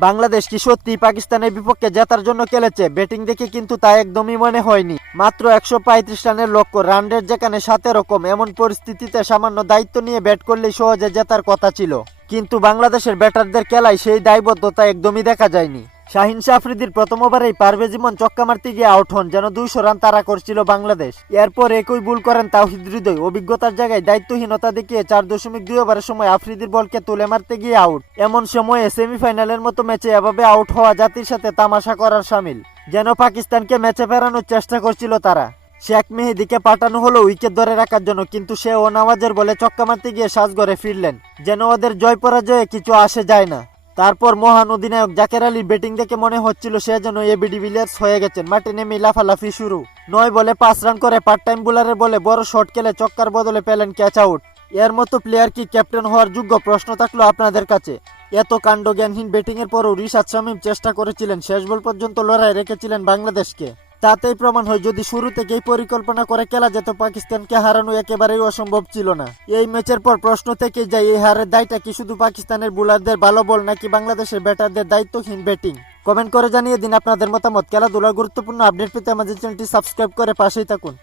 বাংলাদেশ কি সত্যি পাকিস্তানের বিপক্ষে জেতার জন্য খেলেছে? ব্যাটিং দেখে কিন্তু তা একদমই মনে হয়নি। মাত্র একশো পঁয়ত্রিশ রানের লক্ষ্য রান রেট যেখানে সাথে রকম, এমন পরিস্থিতিতে সামান্য দায়িত্ব নিয়ে ব্যাট করলেই সহজে জেতার কথা ছিল। কিন্তু বাংলাদেশের ব্যাটারদের খেলায় সেই দায়বদ্ধতা একদমই দেখা যায়নি। শাহিন আফ্রিদির প্রথম ওভারেই পারভেজ ইমন চক্কা মারতে গিয়ে আউট হন, যেন দুইশো রান তারা করছিল বাংলাদেশ। এরপর একই ভুল করেন তাওহিদ হৃদয়। অভিজ্ঞতার জায়গায় দায়িত্বহীনতা দেখিয়ে চার দশমিক দুই ওভারের সময় আফ্রিদির বলকে তুলে মারতে গিয়ে আউট। এমন সময়ে সেমিফাইনালের মতো ম্যাচে এভাবে আউট হওয়া জাতির সাথে তামাশা করার সামিল। যেন পাকিস্তানকে ম্যাচে ফেরানোর চেষ্টা করছিল তারা। শেখ মেহেদিকে পাঠানো হলো উইকেট ধরে রাখার জন্য, কিন্তু সে ও নামাজের বলে চক্কা মারতে গিয়ে সাজঘরে ফিরলেন। যেন ওদের জয় পরাজয়ে কিছু আসে যায় না। তারপর মহান অধিনায়ক জাকের আলীর ব্যাটিং দেখে মনে হচ্ছিল সে যেন এবি ডিভিলিয়ার্স হয়ে গেছেন। মাঠে নেমে লাফালাফি শুরু। নয় বলে পাঁচ রান করে পার্ট টাইম বোলারের বলে বড় শট খেলে চক্কার বদলে পেলেন ক্যাচ আউট এর মতো প্লেয়ার কি ক্যাপ্টেন হওয়ার যোগ্য প্রশ্ন থাকল আপনাদের কাছে? এত কাণ্ড জ্ঞানহীন ব্যাটিংয়ের পরও রিশাদ শামীম চেষ্টা করেছিলেন, শেষ বল পর্যন্ত লড়াই রেখেছিলেন বাংলাদেশকে। তাতেই প্রমাণ হয় যদি শুরু থেকেই পরিকল্পনা করে খেলা যেত, পাকিস্তানকে হারানো একেবারেই অসম্ভব ছিল না। এই ম্যাচের পর প্রশ্ন থেকে যায়, এই হারের দায়টা কি শুধু পাকিস্তানের বোলারদের ভালো বল নাকি বাংলাদেশের ব্যাটারদের দায়িত্বহীন ব্যাটিং? কমেন্ট করে জানিয়ে দিন আপনাদের মতামত। খেলাধুলার গুরুত্বপূর্ণ আপডেট পেতে আমাদের চ্যানেলটি সাবস্ক্রাইব করে পাশেই থাকুন।